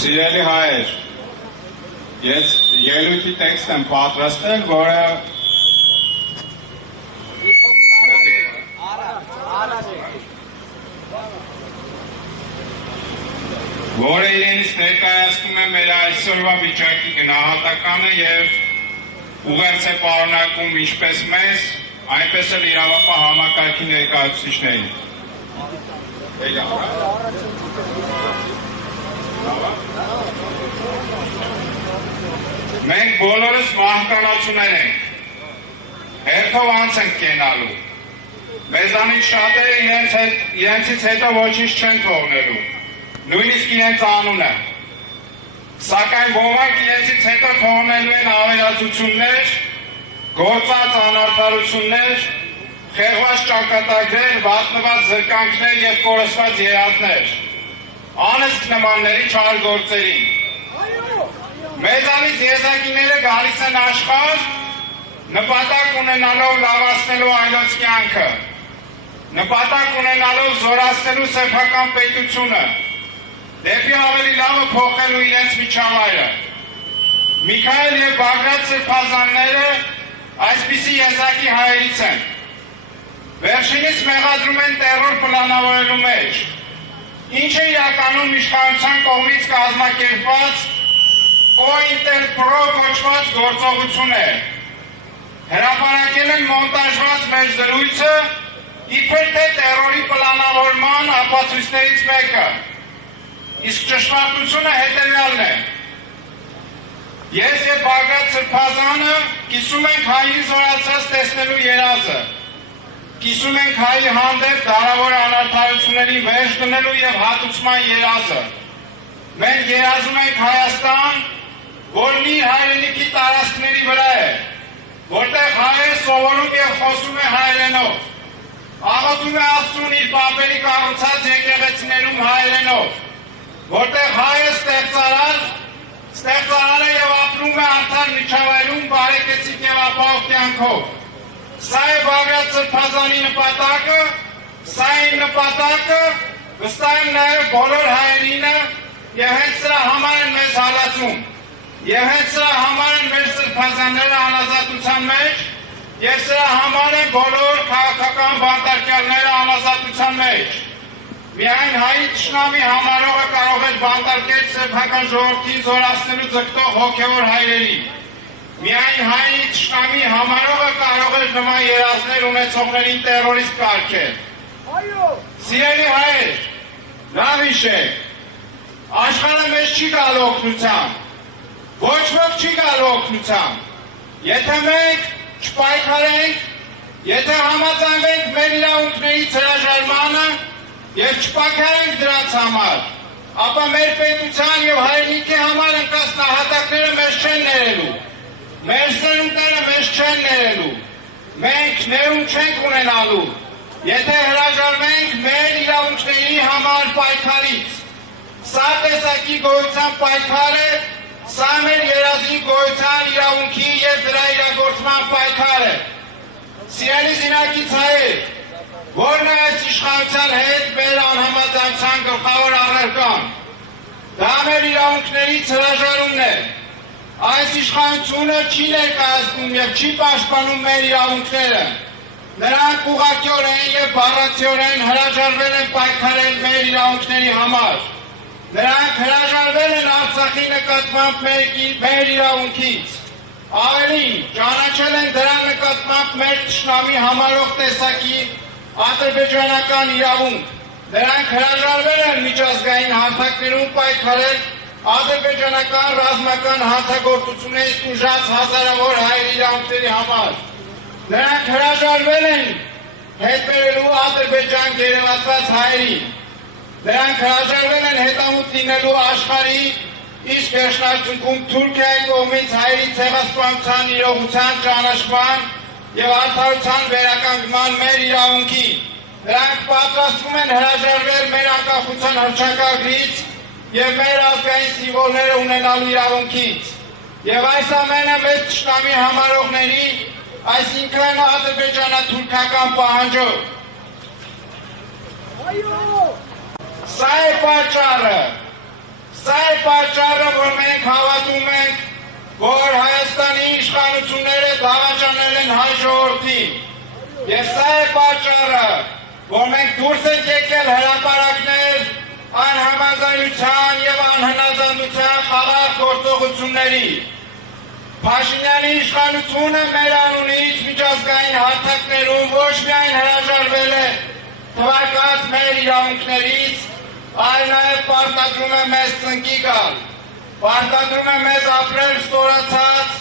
Սիրելի հայեր, ես ելույթի տեքստ եմ պատրաստել, որը իրենից ներկայացնում է մեր այսօրվա վիճակի գնահատականը և ուղերձ է պարունակում ինչպես մեզ, այնպես էլ իրավապահ համակարգի ներկայացուցիչներին։ Մենք բոլորս մահկանացուներ ենք, հերթով անց ենք կենալու, մեզանից շատերը իրենցից հետո ոչինչ չեն թողնելու, նույնիսկ իրենց անունը, սակայն ոմանք իրենցից հետո թողնելու են ավերածություններ, գործած անարդարություններ, խեղված ճակատագրեր, վատնված զրկանքներ և կորսված երաթներ, անհսկ նմանների չար գործերին։ Մեզանից եզակիները գալիս են աշխարհ, նպատակ ունենալով լավացնելու այլոց կյանքը, նպատակ ունենալով զորացնելու սեփական պետությունը, դեպի ավելի լավը փոխելու իրենց միջավայրը։ Միքայել և Բագրատ սրբազանները այսպիսի եզակի հայերից են։ Վերջինիս մեղադրում են տերոր պլանավորելու մեջ, ինչը իրականում իշխանության կողմից կազմակերպված Կոինտերպրո կոչված գործողություն է։ Հրապարակել են մոնտաժված մեր զրույցը, իբր թե տերորի պլանավորման ապացույցներից մեկը։ Իսկ ճշմարտությունը հետևյալն է. ես և Բագրատ սրբազանը կիսում ենք հային զորացած տեսնելու երազը, կիսում ենք հայի հանդեպ դարավոր անարդարությունների վերջ դնելու և հատուցման երազը։ Մենք երազում ենք Հայաստան, որն իր հայրենիքի տարածքների վրա է, որտեղ հայերը սովորում և խոսում է հայերենով, աղոթում է Աստծուն իր պապերի կառուցած եկեղեցիներում հայերենով, որտեղ հայը ստեղծարար է և ապրում է արդար միջավայրում բարեկեցիկ և ապահով կյանքով։ Սա է Բագրատ սրբազանի նպատակը, սա է նպատակը, վստահ եմ նաև բոլոր հայերինը և հենց սրա համար են մեզ հալածում, և հենց սրա համար են մեր սրբազանները անազատության մեջ, և սրա համար են բոլոր քաղաքական բանտարկյալները անազատության մեջ։ Միայն հայի թշնամի համարողը կարող էր բանտարկել սեփական ժողովրդին զորացնելու ձգտող հոգևոր հայրերին։ Միայն հայի թշնամի համարողը կարող էր նման երազներ ունեցողներին տերորիստ կարգել։ Սիրելի հայեր, լավ հիշեք, աշխարհը մեզ չի գալու օգնության, ոչ ոք չի գալու օգնության, եթե մենք չպայքարենք, եթե համաձայնվենք մեր իրավունքներից հրաժարմանը և չպայքարենք դրանց համար, ապա մեր պետության և հայրենիքի համար ընկած նահատակները մեզ չեն ներելու, մեր սերունդները մեզ չեն ներելու, մենք ներում չենք ունենալու, եթե հրաժարվենք մեր իրավունքների համար պայքարից։ Սա տեսակի գոյության պայքար է, սա մեր երազի գոյության իրավունքի և դրա իրագործման պայքար է։ Սիրելի զինակից հայեր, որն է այս իշխանության հետ մեր անհամաձայնության գլխավոր առարկան։ Դա մեր իրավունքներից հրաժարումն է։ Այս իշխանությունը չի ներկայացնում և չի պաշտպանում մեր իրավունքները։ Նրանք ուղղակիորեն և բառացիորեն հրաժարվել են պայքարել մեր իրավունքների համար։ Նրանք հրաժարվել են Արցախի նկատմամբ մեր իրավունքից։ Ավելին, ճանաչել են դրա նկատմամբ մեր թշնամի համարող տեսակի ադրբեջանական իրավունք։ Նրանք հրաժարվել են միջազգային հարթակներում պայքարել ադրբեջանական ռազմական հանցագործություններից տուժած հազարավոր հայերի իրավունքների համար։ Նրանք հրաժարվել են հետ բերելու Ադրբեջան գերեվարված հայերին։ Նրանք հրաժարվել են հետամուտ լինելու աշխարհի, իսկ վերջնարդյունքում Թուրքիայի կողմից հայերի ցեղասպանության իրողության ճանաչման և արդարության վերականգնման մեր իրավունքին։ Նրանք պատրաստվում են հրաժարվել մեր անկախության հռչակագրից և մեր ազգային սիմվոլները ունենալու իրավունքից։ Եվ այս ամենը մեծ թշնամի համարողների, այսինքն ադրբեջանա-թուրքական պահանջով։ Սա է պատճառը, Սա է պատճառը, որ մենք հավատում ենք, որ Հայաստանի իշխանությունները դավաճանել են հայ ժողովրդին։ Եվ սա է պատճառը, որ մենք դուրս ենք եկել հրապարակներ անհամաձայնության եւ անհնազանդության խաղաղ գործողությունների։ Փաշինյանի իշխանությունը մեր անունից միջազգային հարթակներում ոչ միայն հրաժարվել է թվարկած մեր իրավունքներից, այլ նաև պարտադրում է մեզ ծնկի գալ, պարտադրում է մեզ ապրել ստորացած,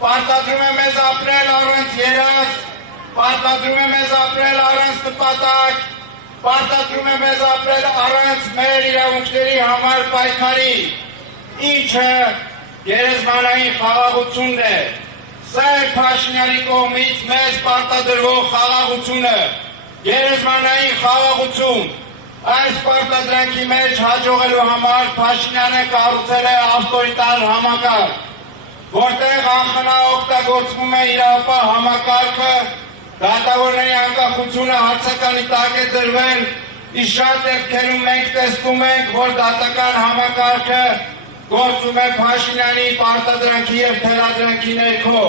պարտադրում է մեզ ապրել առանց երազ, պարտադրում է մեզ ապրել առանց նպատակ, պարտադրում է մեզ ապրել առանց մեր իրավունքների համար պայքարի, ինչը գերեզմանային խաղաղությունն է։ Սա է Փաշինյանի կողմից մեզ պարտադրվող խաղաղությունը, գերեզմանային խաղաղություն։ Այս պարտադրանքի մեջ հաջողելու համար Փաշինյանը կառուցել է ավտորիտար համակարգ, որտեղ անխնա օգտագործվում է իրավապահ համակարգը, դատավորների անկախությունը հարցականի տակ է դրվել, իսկ շատ դեպքերում մենք տեսնում ենք, որ դատական համակարգը գործում է Փաշինյանի պարտադրանքի և թելադրանքի ներքո։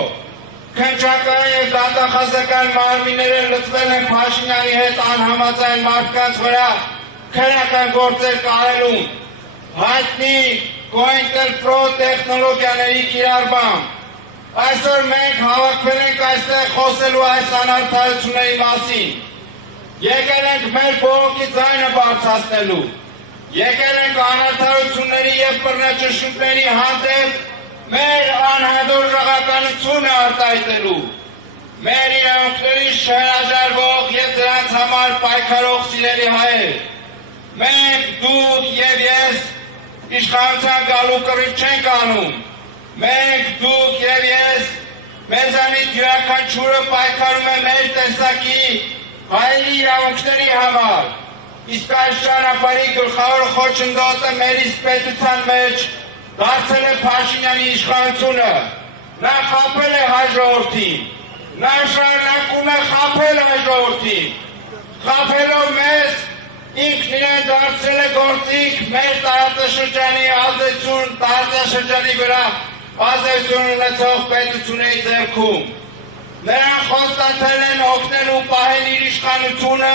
Քննչական և դատախազական մարմինները լծվել են Փաշինյանի հետ անհամաձայն մարդկանց վրա քրեական գործեր կարելուն, հայտնի COINTELPRO տեխնոլոգիաների կիրառմամբ։ Այսօր մենք հավաքվել ենք այստեղ խոսելու այս անարդարությունների մասին։ Եկել ենք մեր բողոքի ձայնը բարձրացնելու, եկել ենք անարդարությունների և բռնաճշտությունների հանդեպ մեր անհանդուրժողականությունը արտահայտելու, մեր իրավունքների չհրաժարվող և դրանց համար պայքարող սիրելի հայեր, մենք, դուք և ես իշխանության գալու կռիվ չենք անում, մենք, դուք և ես մեզանից յուրաքանչյուրը պայքարում է մեր տեսակի հայերի իրավունքների համար, իսկ այս ճանապարհի գլխավոր խոչընդոտը մեր իսկ պետության մեջ դարձել է Փաշինյանի իշխանությունը, նա խաբել է հայ ժողովրդին, նա շարունակում է խաբել հայ ժողովրդին, խաբելով մեզ ինքն իրեն դարձրել է գործիք մեր տարածաշրջանի ազդեցություն, տարածաշրջանի վրա ազդեցություն ունեցող պետությունների ձեռքում։ Նրան խոստացել են օգնել ու պահել իր իշխանությունը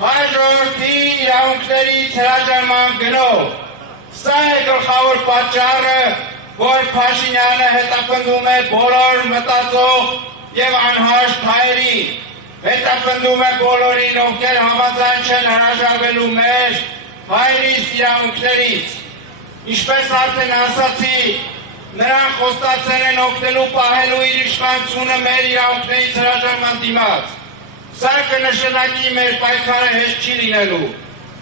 հայ ժողովրդի իրավունքներից հրաժարման գնով։ Սա է գլխավոր պատճառը, որ Փաշինյանը հետապնդում է բոլոր մտածող և անհաշտ հայերին, հետապնդում է բոլորին, ովքեր համաձայն չեն հրաժարվելու մեր հայերի իրավունքներից։ Ինչպես արդեն ասացի, նրանք խոստացել են օգնելու պահելու իր իշխանությունը մեր իրավունքներից հրաժարման դիմաց։ Սա կնշանակի մեր պայքարը հեշտ չի լինելու։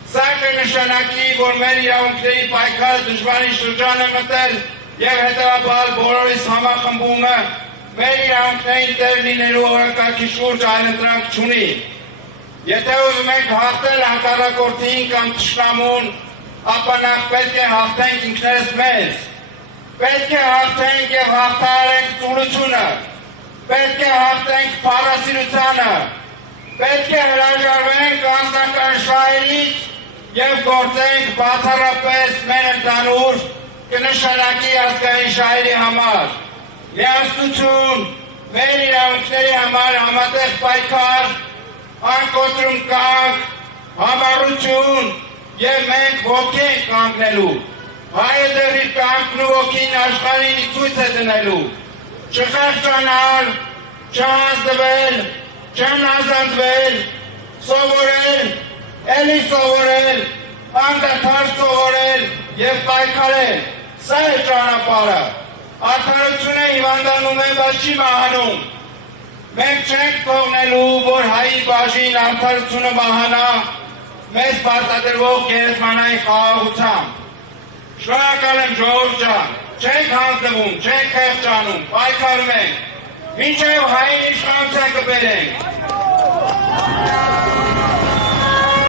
Սա կնշանակի, որ մեր իրավունքների պայքարը դժվարի շրջան է մտել և հետևաբար բոլորիս համախմբումը մեր իրավունքներին տեր լինելու օրակարգի շուրջ այլընտրանք չունի։ Եթե ուզում ենք հաղթել հակառակորդին կամ թշնամուն, ապա նախ պետք է հաղթենք ինքներս մեզ։ Պետք է հաղթենք և հաղթահարենք ծուլությունը, պետք է հաղթենք փառասիրությանը, պետք է հրաժարվենք անձնական շահերից և գործենք բացառապես մեր ընդհանուր կնշանակի ազգային շահերի համար։ Միասնություն, մեր իրավունքների համար համատեղ պայքար, անկոտրում կանգ, համառություն և մենք ոգի ենք կանգնելու։ Հայը դեռ իր կանգն ու ոգին աշխարհին ցույց է դնելու։ Չխեղճանալ, չհանձնվել, չհնազանդվել, սովորել, էլի սովորել, անդադար սովորել և պայքարել։ Սա է ճանապարհը։ Արդարությունը հիվանդանում է, բայց չի մահանում։ Մենք չենք թողնելու, որ հայի բաժին արդարությունը մահանա մեզ պարտադրվող գերեզմանային խաղաղությամբ։ Շնորհակալ եմ ժողովուրդ ջան, չենք հանձնվում, չենք խեղճանում, պայքարում ենք, մինչև հային իշխանության կբերենք։